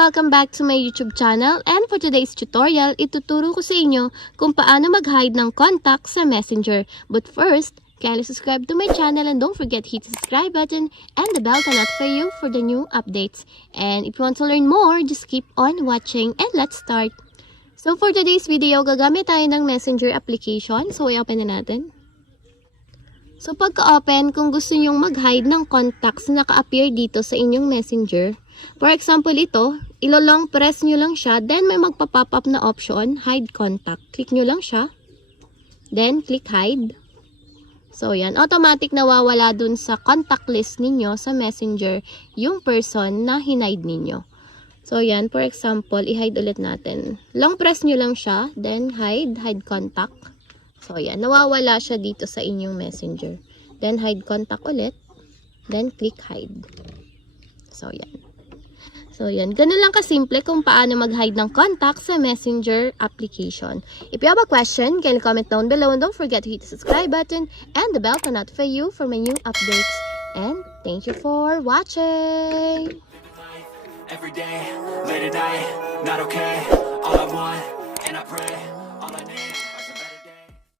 welcome back to my YouTube channel, and for today's tutorial, ituturo ko sa inyo kung paano mag-hide ng contact sa Messenger. But first, kindly subscribe to my channel and don't forget to hit the subscribe button and the bell to notify you for the new updates. And if you want to learn more, just keep on watching and let's start. So for today's video, gagamit tayo ng Messenger application. So i-open na natin. So pagka-open, kung gusto nyong mag-hide ng contacts na naka-appear dito sa inyong Messenger, for example ito, ilo-long press nyo lang siya, then may magpa-pop up na option, hide contact. Click nyo lang siya, then click hide. So yan, automatic nawawala dun sa contact list ninyo sa Messenger yung person na hinide ninyo. So yan, for example, i-hide ulit natin. Long press nyo lang siya, then hide contact. So, yan. Nawawala siya dito sa inyong Messenger. Then, hide contact ulit. Then, click hide. So, yan. So, yan. Ganun lang kasimple kung paano mag-hide ng contact sa Messenger application. If you have a question, can you comment down below. And don't forget to hit the subscribe button and the bell to notify you for my new updates. And thank you for watching. Every day, late at night, not okay. All I want, and I pray.